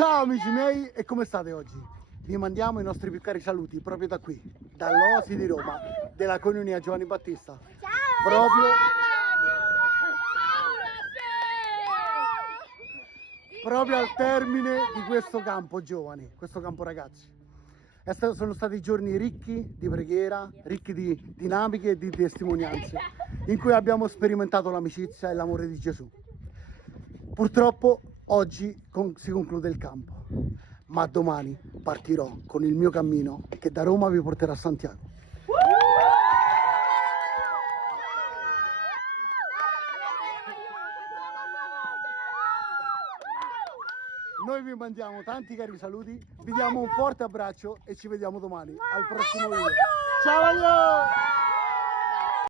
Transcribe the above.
Ciao amici miei, e come state oggi? Vi mandiamo i nostri più cari saluti proprio da qui, dall'Oasi di Roma, della Conunia Giovanni Battista. Proprio al termine di questo campo giovani, questo campo ragazzi. Sono stati giorni ricchi di preghiera, ricchi di dinamiche e di testimonianze, in cui abbiamo sperimentato l'amicizia e l'amore di Gesù. Purtroppo oggi si conclude il campo, ma domani partirò con il mio cammino che da Roma vi porterà a Santiago. Noi vi mandiamo tanti cari saluti, vi diamo un forte abbraccio e ci vediamo domani al prossimo video. Ciao!